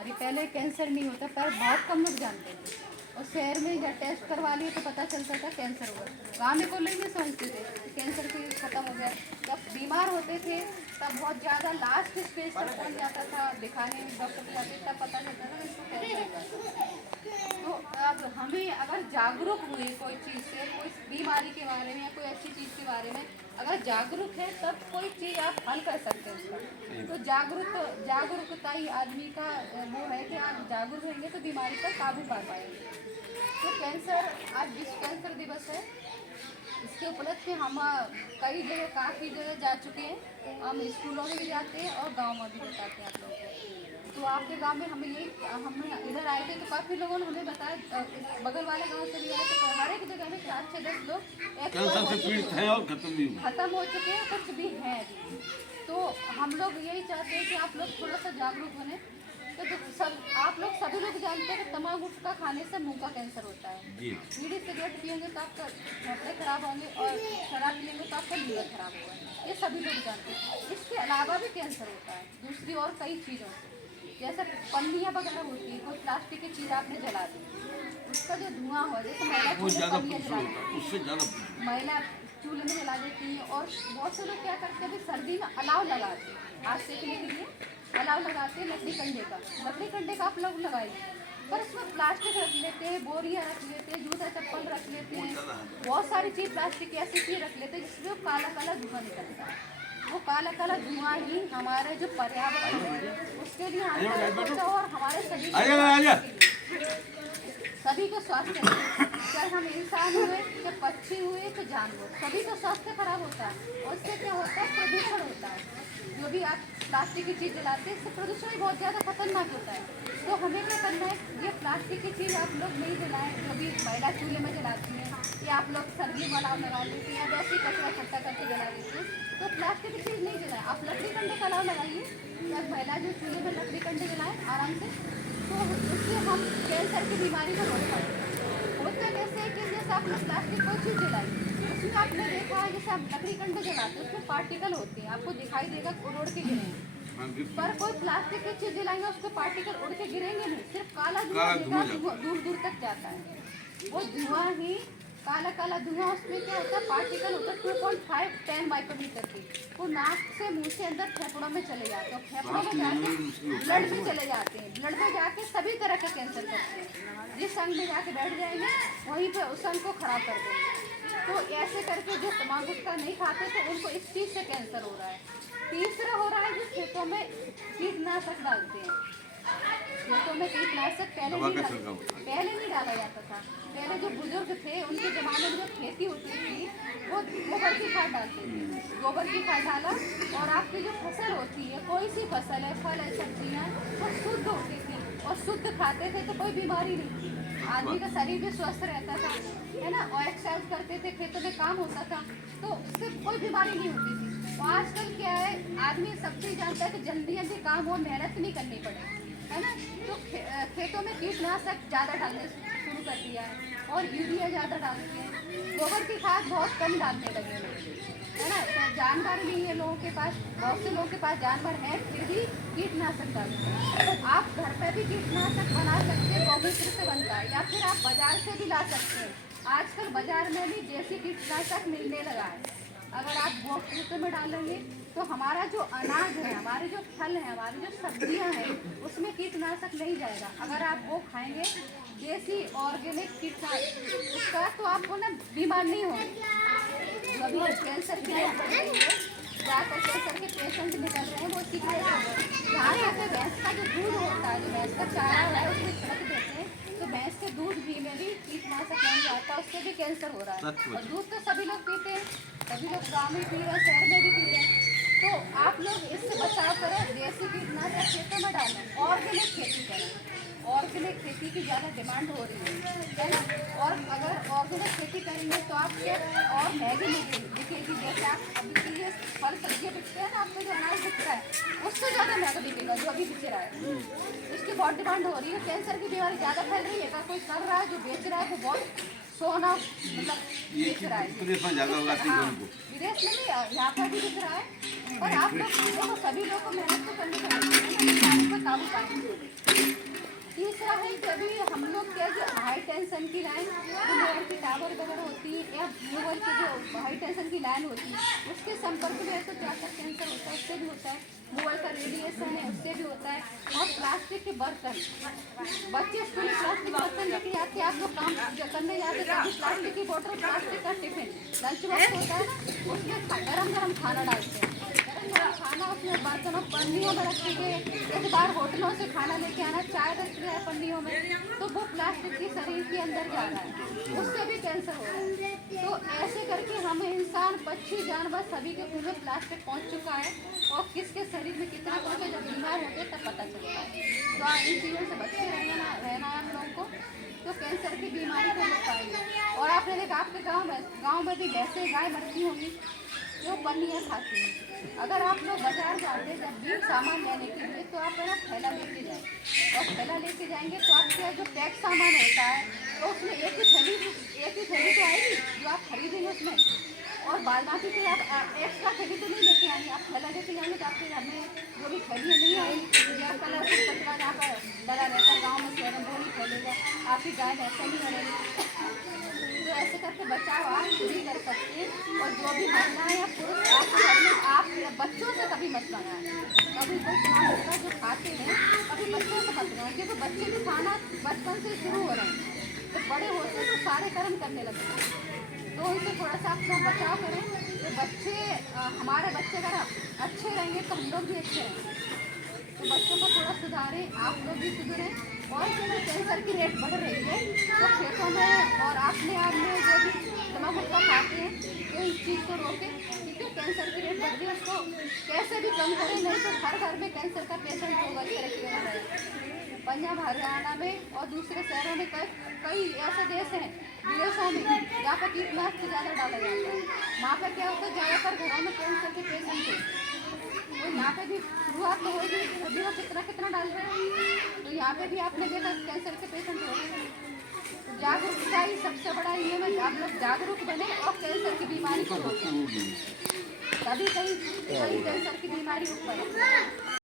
जा रही। पहले कैंसर नहीं होता, पर बहुत कम लोग जानते थे। और शहर में जब टेस्ट करवा लिए तो पता चलता था कैंसर हुआ। गाँव में को लोग नहीं समझते थे कि कैंसर से ख़त्म हो गया। जब बीमार होते थे तब बहुत ज़्यादा लास्ट स्टेज तक पहुँच जाता था, दिखाने में डॉक्टर के जाते तब पता चलता था इसको कैंसर हुआ। तो अब हमें अगर जागरूक हुए कोई चीज़ से, कोई बीमारी के बारे में या कोई अच्छी चीज़ के बारे में अगर जागरूक है तब कोई चीज़ आप हल कर सकते हैं उसका। तो जागरूकता ही आदमी का वो है कि आप जागरूक रहेंगे तो बीमारी पर काबू पा पाएंगे। तो कैंसर, आज विश्व कैंसर दिवस है, इसके उपलक्ष्य हम कई जगह, काफ़ी जगह जा चुके हैं। हम स्कूलों में भी जाते हैं और गाँव में भी बताते हैं आप लोगों को। तो आपके गांव में हम इधर आए थे तो काफ़ी लोगों ने हमें बताया, बगल वाले गांव से भी आए तो हर एक जगह में 4 से 10 लोग कैंसर से पीड़ित हैं और खत्म हो चुके हैं, कुछ भी हैं अभी। तो हम लोग यही चाहते हैं कि आप लोग थोड़ा सा जागरूक बने। तो आप लोग सभी लोग जानते हैं कि तम्बाकू गुटखा खाने से मुंह का कैंसर होता है। बीड़ी सिगरेट पियेंगे तो आपका फेफड़े खराब होंगे और शराब पियेंगे तो आपका लीवर खराब होगा, ये सभी लोग जानते हैं। इसके अलावा भी कैंसर होता है दूसरी और कई चीज़ों से, जैसे पन्नियाँ वगैरह होती है, कोई प्लास्टिक की चीज़ आपने जला दी, उसका जो धुआं हो, जैसे महिला चूल्हे में जला देती हैं। और बहुत से लोग क्या करते हैं, अभी सर्दी में अलाव लगाते हैं, आग सेकने के लिए अलाव लगाते हैं लकड़ी कंडे का आप लोग लगाइए, पर उसमें प्लास्टिक रख लेते हैं, बोरियाँ रख लेते हैं, जूता चप्पल रख लेते हैं, बहुत सारी चीज़ प्लास्टिक की ऐसी चीज़ रख लेते हैं जिसमें काला काला धुआं निकलता है। वो काला काला धुआं ही हमारे जो पर्यावरण है उसके लिए हानिकारक होता है और हमारे सभी को स्वास्थ्य, चाहे हम इंसान हुए, चाहे पक्षी हुए, चाहे जानवर, सभी का स्वास्थ्य खराब होता है। और इससे क्या होता है, प्रदूषण होता है। जो भी आप प्लास्टिक की चीज़ जलाते हैं इससे प्रदूषण भी बहुत ज़्यादा खतरनाक होता है। तो हमें क्या करना है, ये प्लास्टिक की चीज़ आप लोग नहीं जलाएं, जो भी महिला चूल्हे में जलाती हैं या आप लोग सर्दी में अलाव लगा लेते हैं या वैसे ही कचरा इकट्ठा करके जला देते हैं, तो प्लास्टिक की चीज़ नहीं जलाएं। आप लकड़ी कंडे का अलाव लगाइए, या महिला जो चूल्हे में लकड़ी कंडे जलाएं आराम से, तो उससे हम कैंसर की बीमारी को रोक पाएंगे। होता कैसे है कि जैसे आप लोग प्लास्टिक कोई चीज़ जलाई, उसमें आपने देखा है जैसे आप लकड़ी कंडे जलाते हैं उसमें पार्टिकल होते हैं, आपको दिखाई देगा उड़ के गिरेंगे। पर कोई प्लास्टिक की चीज़ जलाएंगे उसके पार्टिकल उड़ के गिरेंगे नहीं, सिर्फ काला धुआं दूर दूर तक जाता है। वो धुआं ही काला काला धुआं, उसमें क्या होता है, पार्टिकल होता है 2.5-10 माइक्रोमीटर की, वो नाक से मुंह से अंदर फेफड़ों में चले जाते हैं, फेफड़ों में जाके ब्लड में चले जाते हैं, ब्लड में जाके सभी तरह के कैंसर करते हैं। जिस अंग में जाके बैठ जाएंगे वहीं पे उस अंग को खराब कर देंगे। तो ऐसे करके जो तम्बाकू गुटखा नहीं खाते तो उनको इस चीज़ से कैंसर हो रहा है। तीसरा हो रहा है जो खेतों में कीटनाशक डालते हैं, खेतों में कीटनाशक पहले नहीं डाला जाता था। पहले जो बुजुर्ग थे उनके ज़माने में जो खेती होती थी वो गोबर की खाद डालते थे, गोबर की खाद डाला और आपकी जो फसल होती है, कोई सी फसल है, फल है, सब्जियाँ, वो शुद्ध होती थी और शुद्ध खाते थे तो कोई बीमारी नहीं थी, आदमी का शरीर भी स्वस्थ रहता था, है ना, और एक्सरसाइज करते थे, खेतों में काम होता था, तो उससे कोई बीमारी नहीं होती थी। तो आजकल क्या है, आदमी सब चीज़ जानता है कि जल्दी जल्दी काम हो, मेहनत नहीं करनी पड़े, है ना, तो खेतों में कीटनाशक ज़्यादा डालने शुरू कर दिया है और यूरिया ज़्यादा डालते हैं, गोबर की खाद बहुत कम डालने लगे लोग, है ना। तो जानवर नहीं है लोगों के पास, बहुत से लोगों के पास जानवर है फिर भी कीटनाशक डालते हैं। तो आप घर पर भी कीटनाशक बना सकते हैं, गौमूत्र से बनता है, या फिर आप बाजार से भी ला सकते हैं। आजकल बाजार में भी देसी कीटनाशक मिलने लगा है। अगर आप गौमूत्र में डालेंगे तो हमारा जो अनाज है, हमारे जो फल हैं, हमारी जो सब्जियां हैं, उसमें कीटनाशक नहीं जाएगा। अगर आप वो खाएंगे देसी ऑर्गेनिक कीटनाशक उसका, तो आपको ना बीमार नहीं होंगे। जो अभी कैंसर की ज़्यादातर कैंसर के पेशेंट निकल रहे हैं वो इसी की वजह से। यहाँ जाके भैंस का जो दूध होता है, जो भैंस का चारा है उसमें छिड़क देते हैं, तो भैंस के दूध घी में भी कीटनाशक नहीं जाता, उससे भी कैंसर हो रहा है। और दूध तो सभी लोग पीते हैं, सभी लोग गाँव में पी रहे हैं, शहर में भी पी रहे हैं। तो आप लोग इससे बचाव करें, देसी कीटनाशक खेतों में डालें, ऑर्गेनिक खेती करें। ऑर्गेनिक खेती की ज़्यादा डिमांड हो रही है ना। और अगर ऑर्गेनिक खेती करेंगे तो आपसे और महंगी बिकेगी। जैसे आप अभी ये फल सब्जियाँ बिकते हैं ना, आपको जो अनाज बिकता है उससे ज़्यादा महंगा बिकेगा जो अभी बिक रहा है, उसकी बहुत डिमांड हो रही है। कैंसर की बीमारी ज़्यादा फैल रही है, अगर कोई कर रहा है जो बेच रहा है वो बहुत सोना मतलब बेच रहा है। विदेश में ज़्यादा होगा, विदेश में भी यहाँ पर भी दिख रहा है। पर आप लोग सभी लोग को मेहनत तो करनी चाहिए, काबू पाएंगे। उससे भी हम लोग क्या जो हाई टेंशन की लाइन जो मोबाइल की टावर वगैरह होती है या मोबाइल की जो हाई टेंशन की लाइन होती है उसके संपर्क में है तो क्या कैंसर होता है, उससे भी होता है। मोबाइल का रेडिएशन है उससे भी होता है। और प्लास्टिक के बर्तन, बच्चे स्कूल में प्लास्टिक बर्तन लेके आते हैं, आप लोग काम करने जाते हैं तभी प्लास्टिक की बोतल, प्लास्टिक का टिफिन, लंच बॉक्स होता है ना, उसमें गरम गरम खाना डालते हैं। गरम गरम खाना उसमें बर्तनों पन्नियों में रख के, एक बार होटलों से खाना लेके आना, चाय रख दिया है पन्नियों में, तो वो प्लास्टिक की शरीर के अंदर जा रहा है, उससे भी कैंसर हो रहा है। तो ऐसे करके हमें इंसान, पक्षी, जानवर सभी के मुंह में प्लास्टिक पहुंच चुका है और किसके शरीर में कितना पहुंचा, जब बीमार होते तब पता चलता है। तो इन चीज़ों से बच के रहना है आप लोगों को, तो कैंसर की बीमारी को रोक पाएंगे। और आपने देखा आपके गाँव में भी भैंसे गाय मरती होंगी जो पन्नियाँ खाती हैं। अगर आप लोग बाजार जाते जब भी सामान लेने के लिए तो आप है ना थैला लेके जाएं, और थैला लेके जाएंगे तो आपके जो पैक सामान होता है तो उसमें एक ही थैली तो आएगी जो आप खरीदेंगे उसमें, और बाद बाकी फिर आप एक्स्ट्रा थैली तो नहीं लेके आएंगे, आप थैला लेके जाएंगे तो आपके घर में जो भी थैलियाँ नहीं आएंगी या कलर कचरा जहाँ पर डला रहता है गाँव में शहर में वो नहीं फैलेगा, आपकी गाय ऐसा नहीं करेगी। तो ऐसे करके बचाव आप खुद ही कर सकते हैं। और जो भी महिलाएं या पुरुष आप बच्चों से कभी मत मंगाएं, कभी कोई खाना होता है जो खाते हैं कभी बच्चों से मत मंगाएं, क्योंकि बच्चे भी खाना बचपन से शुरू हो रहे हैं, तो बड़े होते तो सारे कर्म करने लगते हैं। तो उनसे थोड़ा सा आप लोग बचाव करें। तो बच्चे हमारे बच्चे अगर अच्छे रहेंगे तो हम लोग भी अच्छे रहेंगे। तो बच्चों को थोड़ा सुधारें, आप लोग भी सुधरें। और कैंसर की रेट बढ़ रही है तो खेतों में और अपने आप में जो भी नमक गुटखा खाते हैं तो इस चीज़ को रोकें, ठीक है। कैंसर की रेट बढ़ रही है उसको कैसे भी कम करें, नहीं तो हर घर में कैंसर का पेशेंट होगा इस तरह की। पंजाब, हरियाणा में और दूसरे शहरों में कई ऐसे देश हैं विदेशों में जहाँ पर कीटनाशक ज़्यादा डाला जाता है। वहाँ पर क्या होता है, ज़्यादातर घरों में कैंसर के पेशेंट हैं। तो यहाँ पे भी शुरुआत तो होगी, अभी वो कितना डाल रहे हैं, तो यहाँ पे भी आपने देखा कैंसर के पेशेंट हो गए। तो जागरूकता ही सबसे बड़ा ये है, आप लोग जागरूक बने और कैंसर की बीमारी को रोकें, तभी कहीं कैंसर की बीमारी उत्पन्न